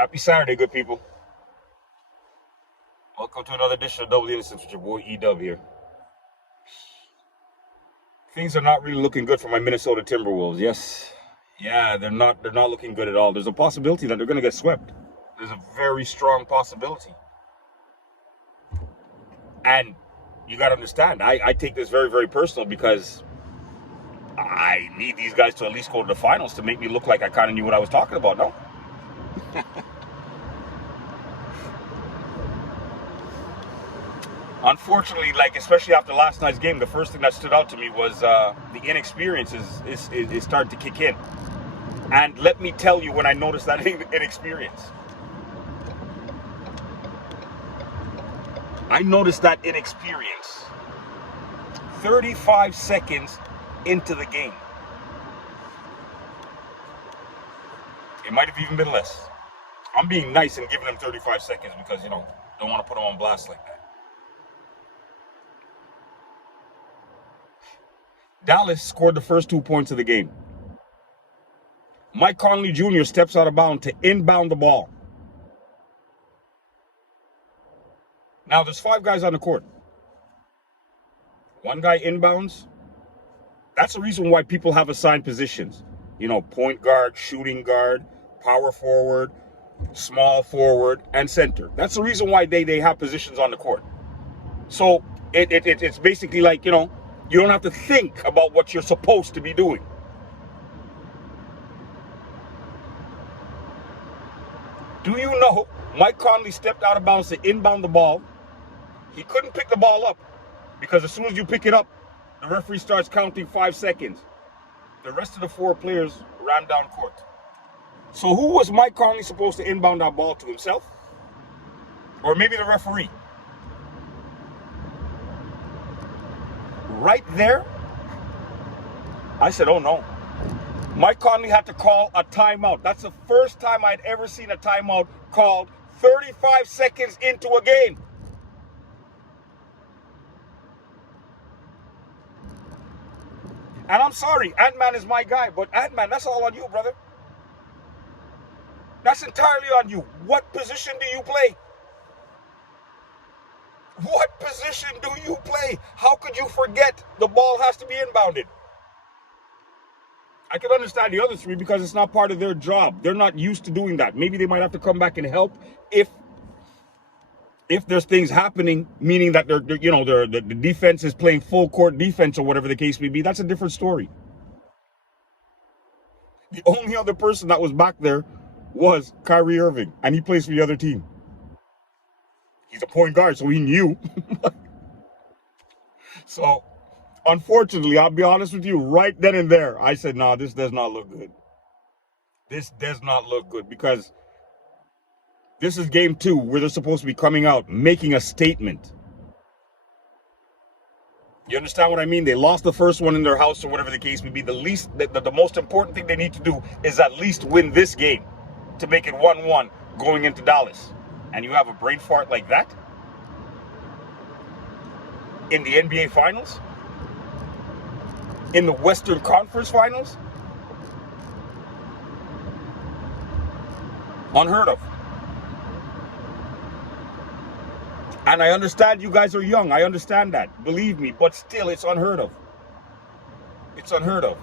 Happy Saturday, good people. Welcome to another edition of Double Innocence with your boy E-Dub here. Things are not really looking good for my Minnesota Timberwolves. Yes. Yeah, they're not looking good at all. There's a possibility that they're going to get swept. There's a very strong possibility. And you got to understand, I take this very, very personal because I need these guys to at least go to the finals to make me look like I kind of knew what I was talking about, no? Unfortunately, especially after last night's game, the first thing that stood out to me was the inexperience is starting to kick in. And let me tell you when I noticed that inexperience. I noticed that inexperience 35 seconds into the game. It might have even been less. I'm being nice and giving them 35 seconds because, don't want to put them on blast like that. Dallas scored the first 2 points of the game. Mike Conley Jr. steps out of bounds to inbound the ball. Now, there's 5 guys on the court. One guy inbounds. That's the reason why people have assigned positions. Point guard, shooting guard, power forward, small forward, and center. That's the reason why they have positions on the court. So it's basically like, you don't have to think about what you're supposed to be doing. Do you know Mike Conley stepped out of bounds to inbound the ball? He couldn't pick the ball up because as soon as you pick it up, the referee starts counting 5 seconds. The rest of the 4 players ran down court. So who was Mike Conley supposed to inbound that ball to, himself? Or maybe the referee? Right there, I said, oh no. Mike Conley had to call a timeout. That's the first time I'd ever seen a timeout called 35 seconds into a game. And I'm sorry, Ant-Man is my guy, but Ant-Man, that's all on you, brother. That's entirely on you. What position do you play? What position do you play? How could you forget the ball has to be inbounded? I can understand the other 3 because it's not part of their job. They're not used to doing that. Maybe they might have to come back and help if there's things happening, meaning that the defense is playing full court defense or whatever the case may be. That's a different story. The only other person that was back there was Kyrie Irving, and he plays for the other team. He's a point guard, so he knew. So, unfortunately, I'll be honest with you, right then and there, I said, nah, this does not look good. This does not look good because this is game 2 where they're supposed to be coming out, making a statement. You understand what I mean? They lost the first one in their house or whatever the case may be. The most important thing they need to do is at least win this game to make it 1-1 going into Dallas. And you have a brain fart like that in the NBA Finals? In the Western Conference Finals? Unheard of. And I understand you guys are young. I understand that. Believe me. But still, it's unheard of. It's unheard of.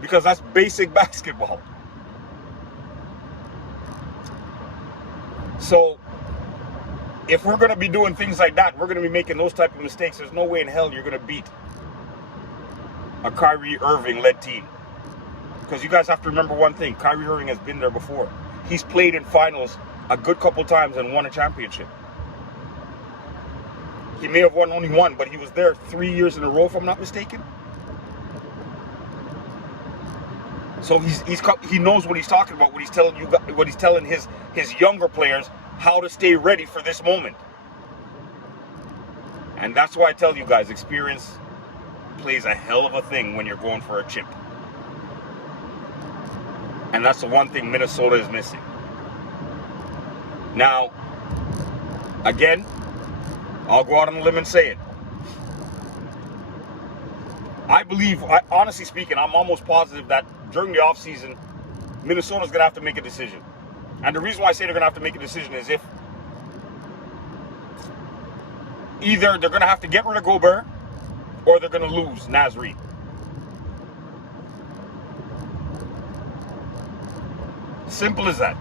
Because that's basic basketball. So, if we're going to be doing things like that, we're going to be making those type of mistakes, there's no way in hell you're going to beat a Kyrie Irving-led team. Because you guys have to remember one thing. Kyrie Irving has been there before. He's played in finals a good couple times and won a championship. He may have won only one, but he was there 3 years in a row, if I'm not mistaken. So he knows what he's talking about, what he's telling his younger players how to stay ready for this moment. And that's why I tell you guys, experience plays a hell of a thing when you're going for a chip. And that's the one thing Minnesota is missing. Now, again, I'll go out on a limb and say it. Honestly speaking, I'm almost positive that during the offseason, Minnesota's going to have to make a decision. And the reason why I say they're going to have to make a decision is if either they're going to have to get rid of Gobert or they're going to lose Naz Reid. Simple as that.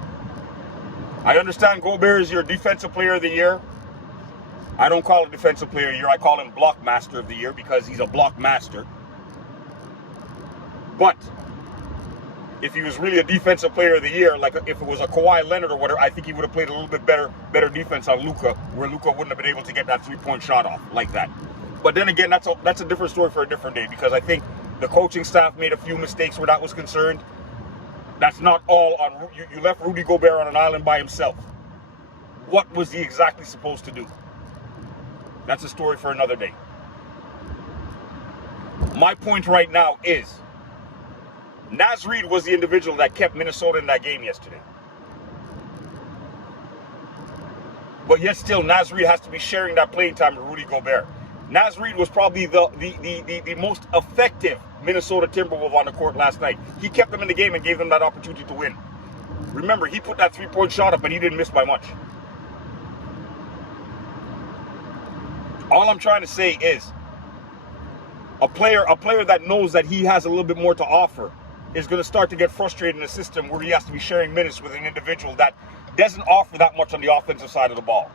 I understand Gobert is your defensive player of the year. I don't call it defensive player of the year. I call him block master of the year because he's a block master. But if he was really a defensive player of the year, like if it was a Kawhi Leonard or whatever, I think he would have played a little bit better defense on Luka, where Luka wouldn't have been able to get that three-point shot off like that. But then again, that's a different story for a different day, because I think the coaching staff made a few mistakes where that was concerned. That's not all on you left Rudy Gobert on an island by himself. What was he exactly supposed to do? That's a story for another day. My point right now is Naz Reid was the individual that kept Minnesota in that game yesterday. But yet still, Naz Reid has to be sharing that playing time with Rudy Gobert. Naz Reid was probably the most effective Minnesota Timberwolf on the court last night. He kept them in the game and gave them that opportunity to win. Remember, he put that three-point shot up, but he didn't miss by much. All I'm trying to say is a player that knows that he has a little bit more to offer is going to start to get frustrated in a system where he has to be sharing minutes with an individual that doesn't offer that much on the offensive side of the ball.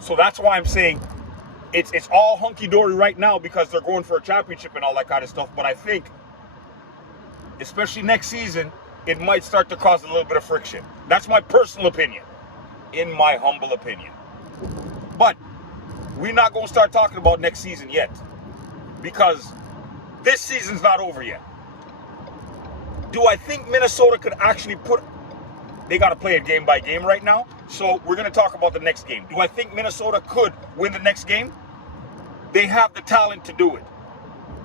So that's why I'm saying it's all hunky-dory right now because they're going for a championship and all that kind of stuff. But I think, especially next season, it might start to cause a little bit of friction. That's my personal opinion, in my humble opinion. But we're not going to start talking about next season yet because this season's not over yet. Do I think Minnesota could actually they got to play it game by game right now. So we're going to talk about the next game. Do I think Minnesota could win the next game? They have the talent to do it.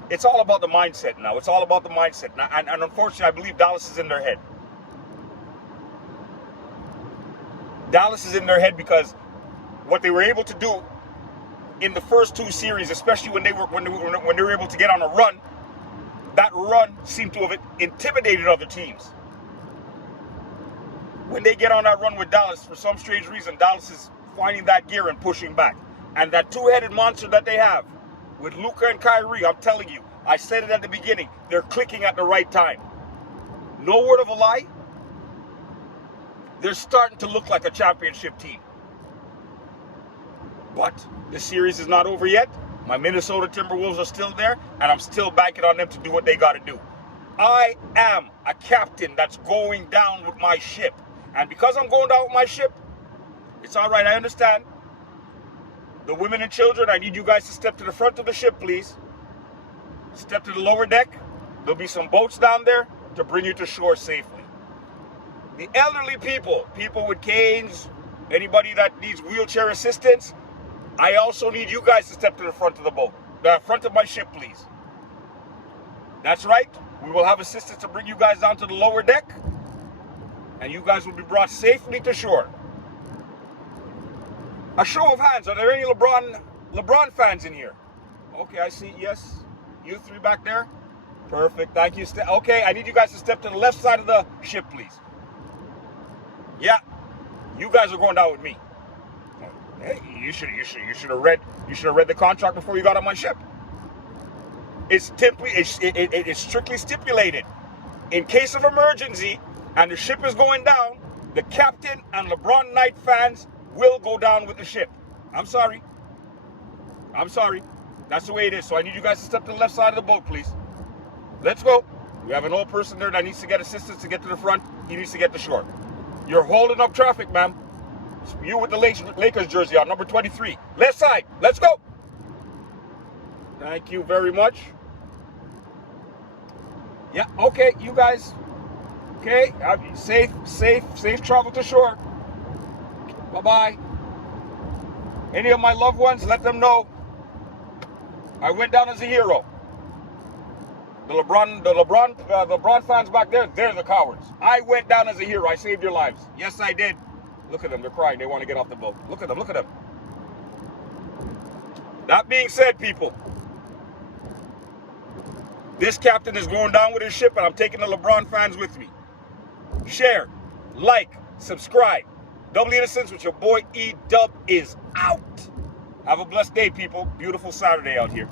It's all about the mindset now. It's all about the mindset. And unfortunately, I believe Dallas is in their head. Dallas is in their head because what they were able to do in the first two series, especially when they were able to get on a run, that run seemed to have intimidated other teams. When they get on that run with Dallas, for some strange reason, Dallas is finding that gear and pushing back. And that two-headed monster that they have with Luka and Kyrie, I'm telling you, I said it at the beginning, they're clicking at the right time. No word of a lie, they're starting to look like a championship team. But the series is not over yet. My Minnesota Timberwolves are still there, and I'm still banking on them to do what they got to do. I am a captain that's going down with my ship. And because I'm going down with my ship, it's all right, I understand. The women and children, I need you guys to step to the front of the ship, please. Step to the lower deck. There'll be some boats down there to bring you to shore safely. The elderly people with canes, anybody that needs wheelchair assistance, I also need you guys to step to the front of the boat, the front of my ship, please. That's right. We will have assistance to bring you guys down to the lower deck, and you guys will be brought safely to shore. A show of hands. Are there any LeBron fans in here? Okay, I see. Yes. You three back there? Perfect. Thank you. Okay, I need you guys to step to the left side of the ship, please. Yeah. You guys are going down with me. Hey, you should have read the contract before you got on my ship. It's strictly stipulated. In case of emergency and the ship is going down, the captain and LeBron Knight fans will go down with the ship. I'm sorry. That's the way it is. So I need you guys to step to the left side of the boat, please. Let's go. We have an old person there that needs to get assistance to get to the front. He needs to get to shore. You're holding up traffic, ma'am. You with the Lakers jersey on, number 23. Left side. Let's go. Thank you very much. Yeah, okay, you guys. Okay, safe travel to shore. Bye-bye. Any of my loved ones, let them know I went down as a hero. The LeBron fans back there, they're the cowards. I went down as a hero. I saved your lives. Yes, I did. Look at them. They're crying. They want to get off the boat. Look at them. Look at them. That being said, people, this captain is going down with his ship, and I'm taking the LeBron fans with me. share, like, subscribe. Double Innocence with your boy E-Dub is out. Have a blessed day, people. Beautiful Saturday out here.